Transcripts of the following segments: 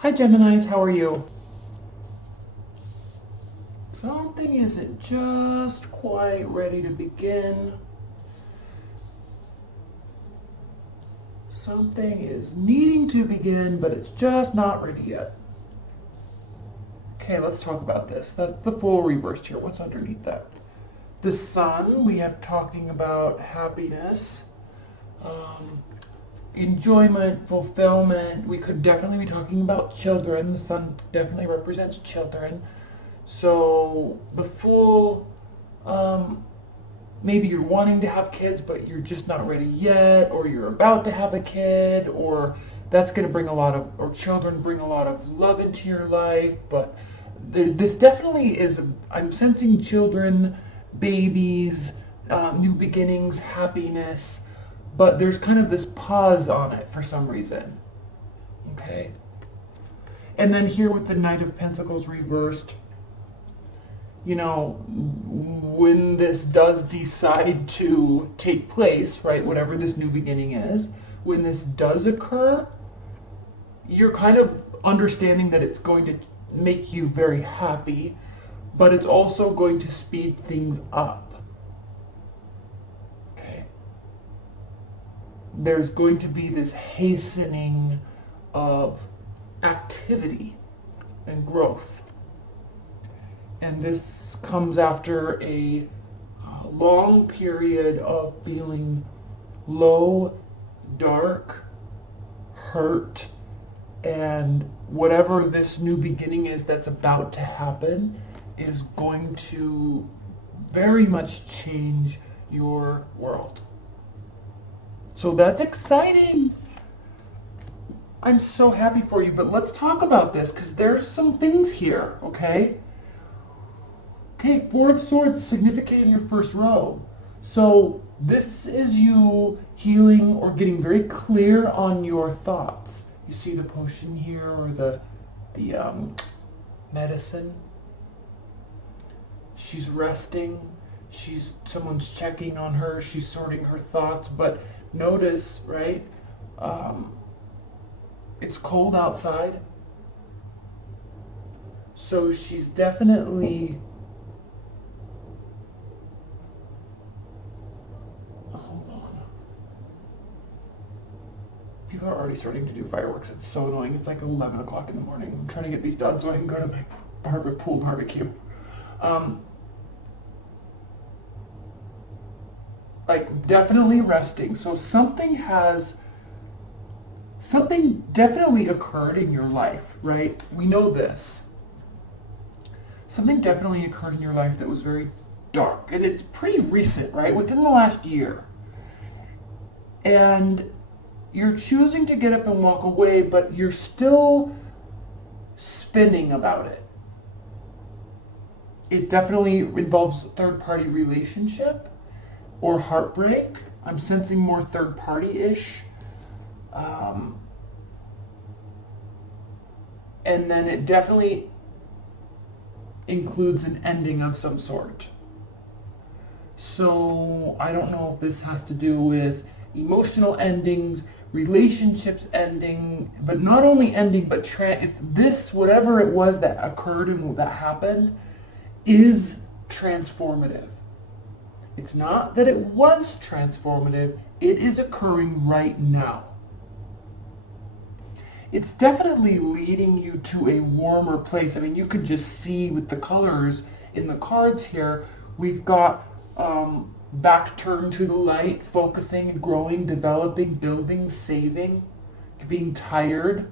Hi Geminis, how are you? Something isn't just quite ready to begin. Something is needing to begin, but it's just not ready yet. Okay, let's talk about this. That's the full reversed here. What's underneath that? The sun, we have talking about happiness, enjoyment, fulfillment. We could definitely be talking about children. The sun definitely represents children. So the Fool, maybe you're wanting to have kids, but you're just not ready yet, or you're about to have a kid, or that's going to bring a lot of, or children bring a lot of love into your life. But this definitely is, I'm sensing children, babies, new beginnings, happiness, but there's kind of this pause on it for some reason. Okay? And then here with the Knight of Pentacles reversed, you know, when this does decide to take place, right, whatever this new beginning is, when this does occur, you're kind of understanding that it's going to make you very happy, but it's also going to speed things up. Okay? There's going to be this hastening of activity and growth. And this comes after a long period of feeling low, dark, hurt, and whatever this new beginning is that's about to happen is going to very much change your world. So that's exciting. I'm so happy for you, but let's talk about this because there's some things here, okay? Okay, Four of Swords, significant in your first row. So this is you healing or getting very clear on your thoughts. You see the potion here, or the medicine. She's resting. Someone's checking on her. She's sorting her thoughts. But notice, right? It's cold outside. So she's definitely... People are already starting to do fireworks. It's so annoying. It's like 11 o'clock in the morning. I'm trying to get these done so I can go to my pool barbecue. Like, definitely resting. So something definitely occurred in your life, right? We know this. Something definitely occurred in your life that was very dark. And it's pretty recent, right? Within the last year. And you're choosing to get up and walk away, but you're still spinning about it. It definitely involves third-party relationship or heartbreak. I'm sensing more third-party-ish. And then it definitely includes an ending of some sort. So I don't know if this has to do with emotional endings, relationships ending, but not only ending, but it's this, whatever it was that occurred and that happened, is transformative. It's not that it was transformative, it is occurring right now. It's definitely leading you to a warmer place. I mean, you could just see with the colors in the cards here, we've got back turned to the light, focusing, growing, developing, building, saving, being tired.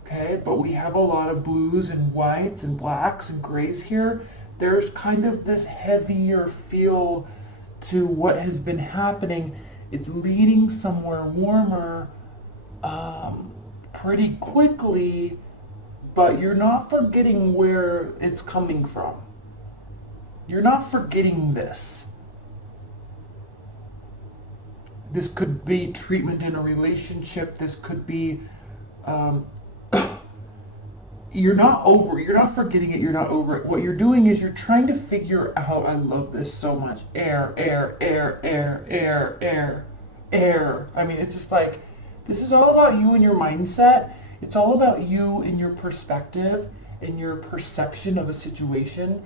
Okay, but we have a lot of blues and whites and blacks and grays here. There's kind of this heavier feel to what has been happening. It's leading somewhere warmer pretty quickly, but you're not forgetting where it's coming from. You're not forgetting this. This could be treatment in a relationship. This could be, you're not forgetting it, you're not over it. What you're doing is you're trying to figure out, I love this so much, air. I mean, it's just like, this is all about you and your mindset. It's all about you and your perspective and your perception of a situation.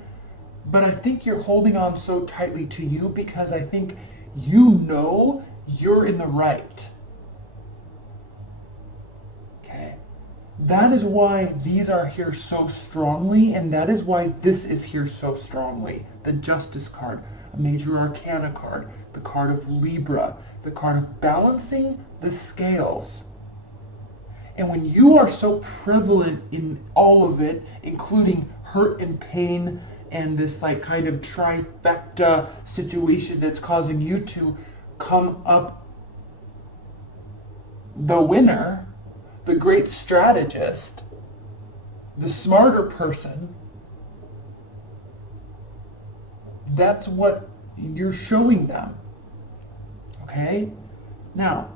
But I think you're holding on so tightly to you because I think you know you're in the right. Okay? That is why these are here so strongly, and that is why this is here so strongly. The Justice card, a Major Arcana card, the card of Libra, the card of balancing the scales. And when you are so prevalent in all of it, including hurt and pain and this like kind of trifecta situation that's causing you to come up the winner, the great strategist, the smarter person, that's what you're showing them. Okay? Now,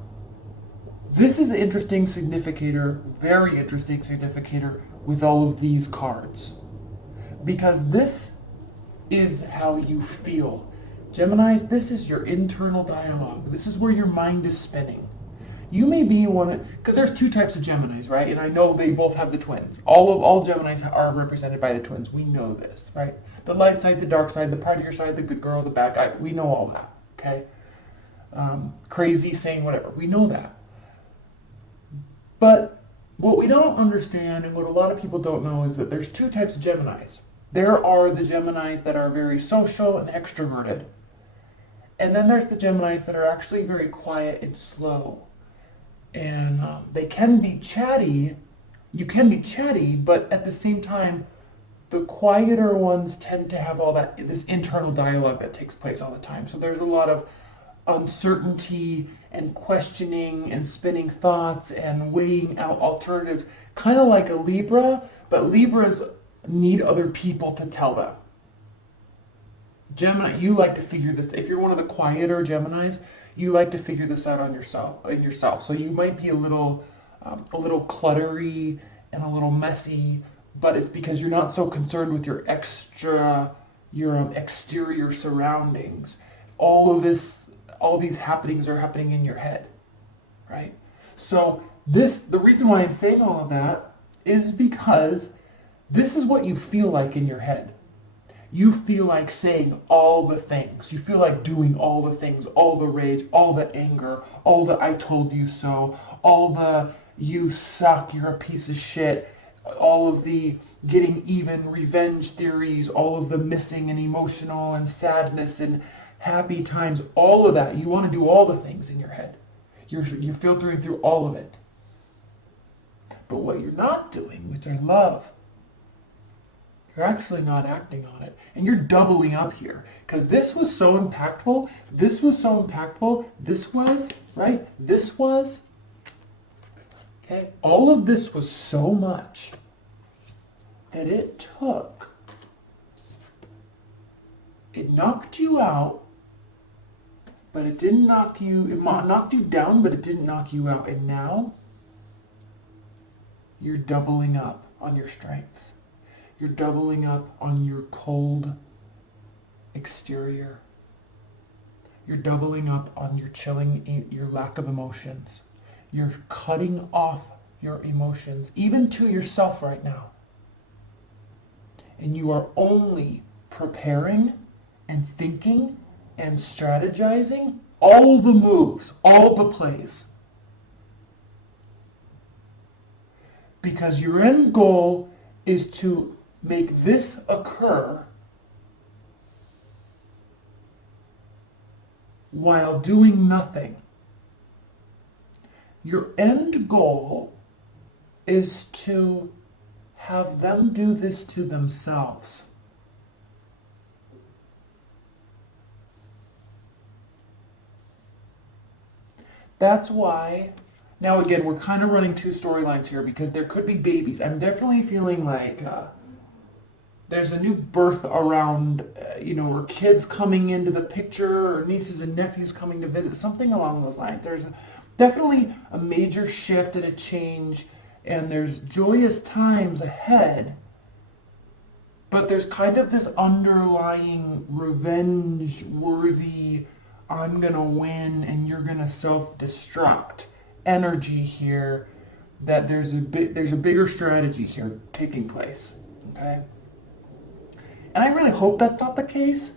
this is an interesting significator, very interesting significator with all of these cards. Because this is how you feel. Geminis, this is your internal dialogue. This is where your mind is spinning. You may be one of, because there's two types of Geminis, right? And I know they both have the twins. All Geminis are represented by the twins. We know this, right? The light side, the dark side, the partier side, the good girl, the bad guy. We know all that, okay? Crazy, sane, whatever. We know that. But what we don't understand and what a lot of people don't know is that there's two types of Geminis. There are the Geminis that are very social and extroverted. And then there's the Geminis that are actually very quiet and slow. And they can be chatty. You can be chatty, but at the same time, the quieter ones tend to have all that, this internal dialogue that takes place all the time. So there's a lot of uncertainty and questioning and spinning thoughts and weighing out alternatives, kind of like a Libra, but Libras need other people to tell them. Gemini, you like to figure this, if you're one of the quieter Geminis, you like to figure this out on yourself. So you might be a little cluttery and a little messy, but it's because you're not so concerned with your exterior surroundings. All these happenings are happening in your head, right? So the reason why I'm saying all of that is because this is what you feel like in your head. You feel like saying all the things. You feel like doing all the things, all the rage, all the anger, all the I told you so, all the you suck, you're a piece of shit, all of the getting even revenge theories, all of the missing and emotional and sadness and happy times, all of that. You want to do all the things in your head. You're filtering through all of it. But what you're not doing, which I love, you're actually not acting on it. And you're doubling up here. Because this was so impactful. This was so impactful. This was, right? This was. Okay? All of this was so much that it knocked you out, but it didn't knock you, it knocked you down, but it didn't knock you out. And now, you're doubling up on your strengths. You're doubling up on your cold exterior. You're doubling up on your chilling, your lack of emotions. You're cutting off your emotions, even to yourself right now. And you are only preparing and thinking and strategizing all the moves, all the plays. Because your end goal is to make this occur while doing nothing. Your end goal is to have them do this to themselves. That's why, now again, we're kind of running two storylines here because there could be babies. I'm definitely feeling like there's a new birth around, or kids coming into the picture, or nieces and nephews coming to visit, something along those lines. There's definitely a major shift and a change, and there's joyous times ahead, but there's kind of this underlying revenge-worthy, I'm going to win and you're going to self-destruct energy here that there's a bigger strategy here taking place, okay? And I really hope that's not the case,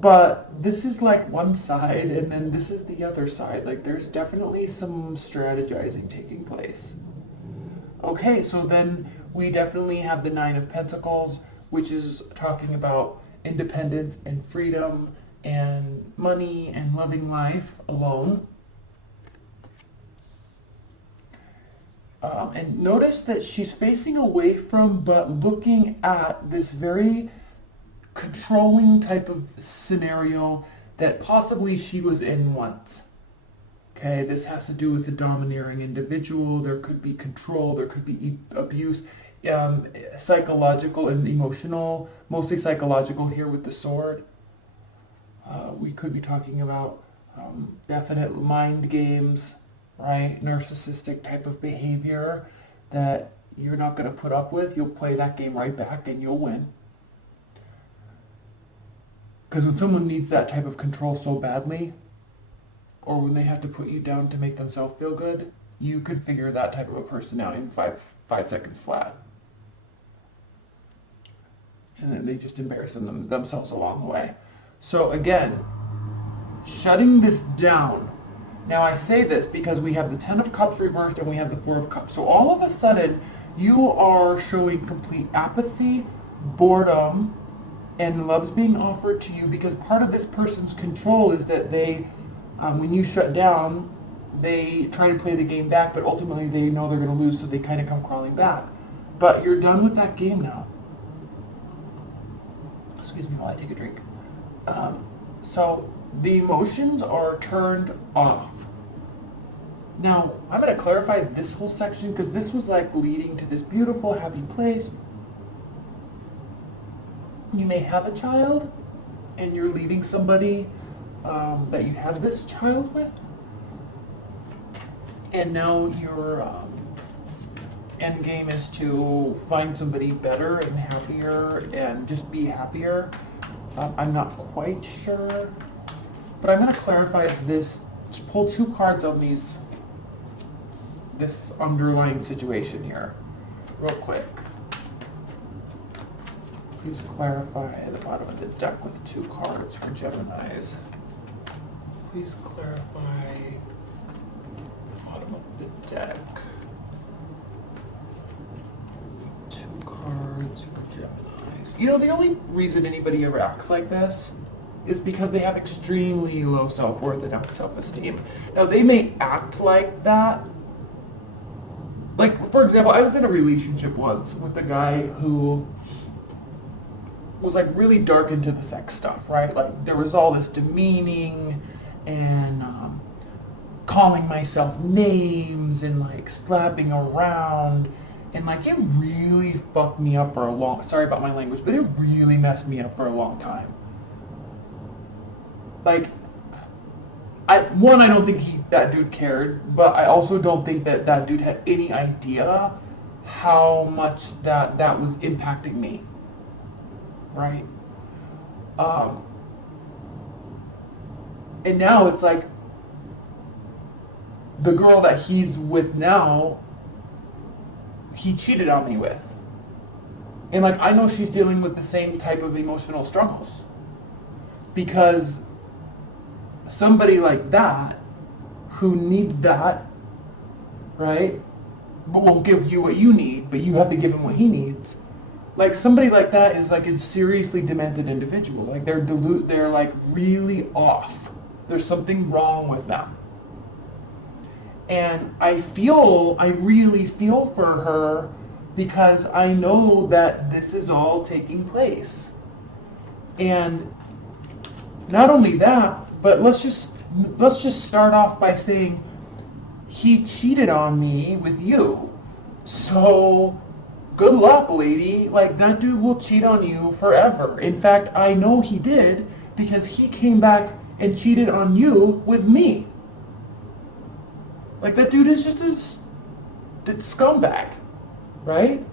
but this is like one side and then this is the other side. Like there's definitely some strategizing taking place. Okay, so then we definitely have the Nine of Pentacles, which is talking about independence and freedom and money and loving life alone. And notice that she's facing away from but looking at this very controlling type of scenario that possibly she was in once. Okay, this has to do with the domineering individual. There could be control, there could be abuse, psychological and emotional, mostly psychological here with the sword. We could be talking about definite mind games, right? Narcissistic type of behavior that you're not going to put up with. You'll play that game right back and you'll win. Because when someone needs that type of control so badly, or when they have to put you down to make themselves feel good, you could figure that type of a person out in five seconds flat. And then they just embarrass themselves along the way. So again, shutting this down. Now I say this because we have the Ten of Cups reversed and we have the Four of Cups. So all of a sudden, you are showing complete apathy, boredom, and love's being offered to you because part of this person's control is that they, when you shut down, they try to play the game back, but ultimately they know they're going to lose, so they kind of come crawling back. But you're done with that game now. Excuse me while I take a drink. So the emotions are turned off. Now, I'm going to clarify this whole section because this was like leading to this beautiful, happy place. You may have a child and you're leaving somebody that you had this child with, and now your end game is to find somebody better and happier and just be happier. I'm not quite sure, but I'm going to clarify this. Just pull two cards on this underlying situation here real quick. Please clarify the bottom of the deck with two cards for Geminis. Please clarify the bottom of the deck. Two cards for Geminis. You know, the only reason anybody ever acts like this is because they have extremely low self-worth and not self-esteem. Now, they may act like that. Like, for example, I was in a relationship once with a guy who was like really dark into the sex stuff, right? Like there was all this demeaning and calling myself names and like slapping around, and like it really fucked me up for a long, sorry about my language, but it really messed me up for a long time. Like, I don't think that dude cared, but I also don't think that dude had any idea how much that was impacting me. Right? And now it's like the girl that he's with now, he cheated on me with. And like, I know she's dealing with the same type of emotional struggles. Because somebody like that, who needs that, right, but won't give you what you need, but you have to give him what he needs. Like somebody like that is like a seriously demented individual. Like they're like really off. There's something wrong with them. And I really feel for her because I know that this is all taking place. And not only that, but let's just start off by saying he cheated on me with you. So good luck, lady. Like, that dude will cheat on you forever. In fact, I know he did because he came back and cheated on you with me. Like, that dude is just a scumbag, right?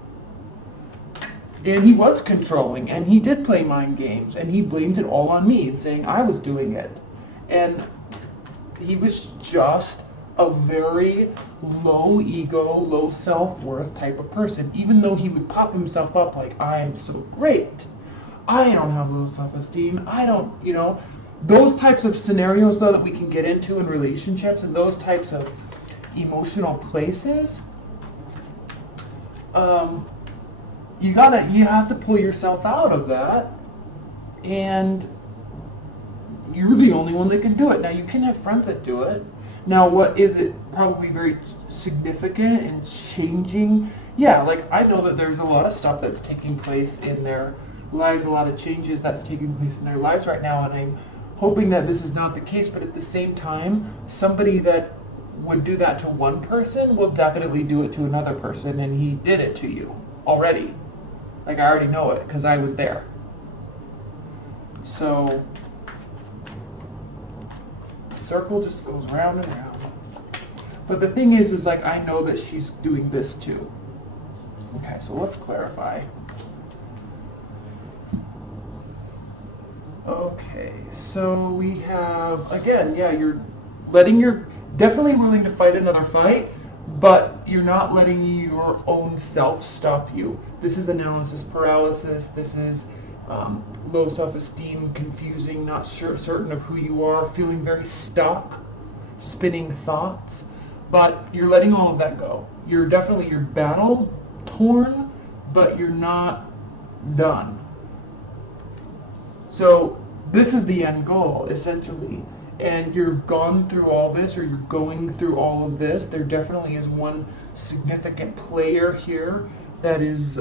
And he was controlling, and he did play mind games, and he blamed it all on me, saying I was doing it. And he was just a very low ego, low self-worth type of person, even though he would pop himself up like, I'm so great. I don't have low self-esteem. I don't, you know, those types of scenarios though that we can get into in relationships and those types of emotional places, you have to pull yourself out of that, and you're the only one that can do it. Now, you can have friends that do it. Now, what is it? Probably very significant and changing. Yeah, like I know that there's a lot of stuff that's taking place in their lives, a lot of changes that's taking place in their lives right now, and I'm hoping that this is not the case, but at the same time, somebody that would do that to one person will definitely do it to another person, and he did it to you already. Like, I already know it because I was there. So, the circle just goes round and round. But the thing is like, I know that she's doing this too. Okay, so let's clarify. Okay, so we have, again, yeah, you're definitely willing to fight another fight, but you're not letting your own self stop you. This is analysis paralysis. This is low self-esteem, confusing, not certain of who you are, feeling very stuck, spinning thoughts, but you're letting all of that go. You're battle torn, but you're not done. So this is the end goal, essentially. And you've gone through all this, or you're going through all of this. There definitely is one significant player here that is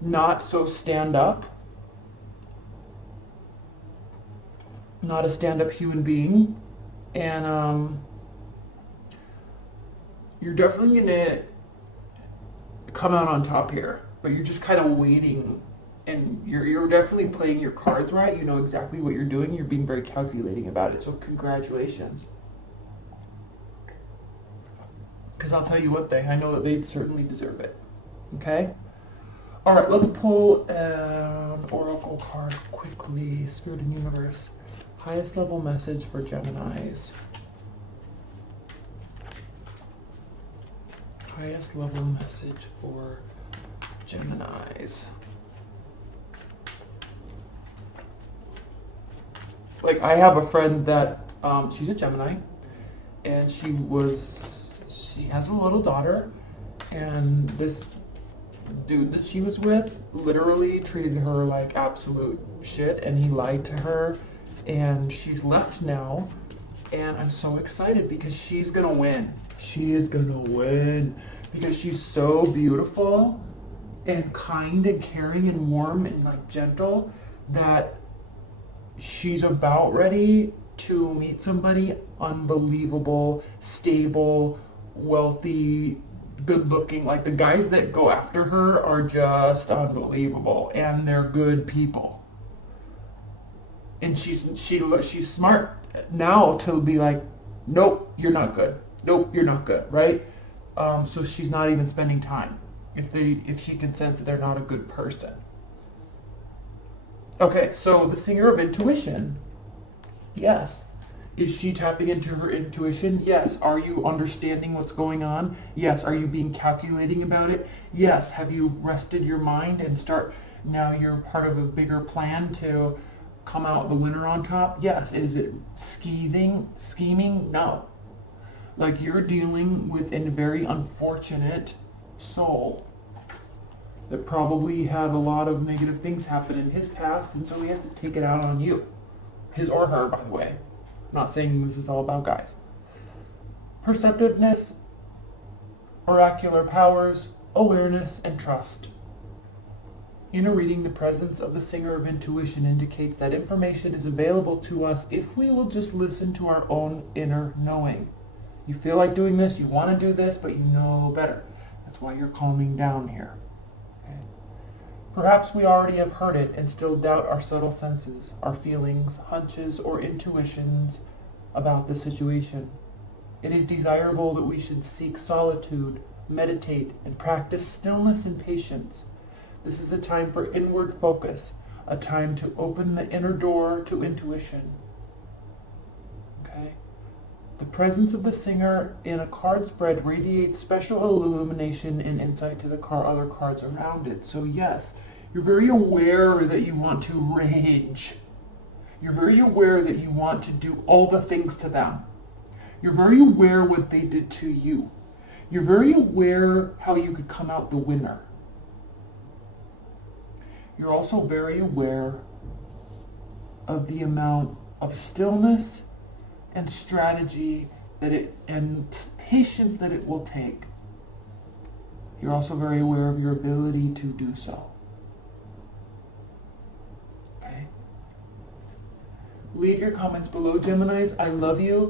not so stand-up. Not a stand-up human being. And you're definitely going to come out on top here. But you're just kind of waiting. And you're definitely playing your cards right. You know exactly what you're doing. You're being very calculating about it. So congratulations. Because I'll tell you what, I know that they certainly deserve it. Okay? All right, let's pull an oracle card quickly. Spirit and Universe. Highest level message for Geminis. Highest level message for Geminis. Like, I have a friend that, she's a Gemini, and she has a little daughter, and this dude that she was with literally treated her like absolute shit, and he lied to her, and she's left now, and I'm so excited because she's gonna win. She is gonna win because she's so beautiful and kind and caring and warm and like gentle that she's about ready to meet somebody unbelievable, stable, wealthy, good-looking. Like, the guys that go after her are just unbelievable, and they're good people. And she's smart now to be like, nope, you're not good. Nope, you're not good, right? So she's not even spending time if she can sense that they're not a good person. Okay, so the singer of intuition. Yes. Is she tapping into her intuition? Yes. Are you understanding what's going on? Yes. Are you being calculating about it? Yes. Have you rested your mind and now you're part of a bigger plan to come out the winner on top? Yes. Is it scheming? No. Like, you're dealing with a very unfortunate soul that probably had a lot of negative things happen in his past, and so he has to take it out on you. His or her, by the way. I'm not saying this is all about guys. Perceptiveness, oracular powers, awareness, and trust. In a reading, the presence of the singer of intuition indicates that information is available to us if we will just listen to our own inner knowing. You feel like doing this, you want to do this, but you know better. That's why you're calming down here. Perhaps we already have heard it and still doubt our subtle senses, our feelings, hunches, or intuitions about the situation. It is desirable that we should seek solitude, meditate, and practice stillness and patience. This is a time for inward focus, a time to open the inner door to intuition. Okay? The presence of the singer in a card spread radiates special illumination and insight to the other cards around it. So yes, you're very aware that you want to rage. You're very aware that you want to do all the things to them. You're very aware what they did to you. You're very aware how you could come out the winner. You're also very aware of the amount of stillness and strategy and patience that it will take. You're also very aware of your ability to do so. Okay? Leave your comments below, Geminis. I love you.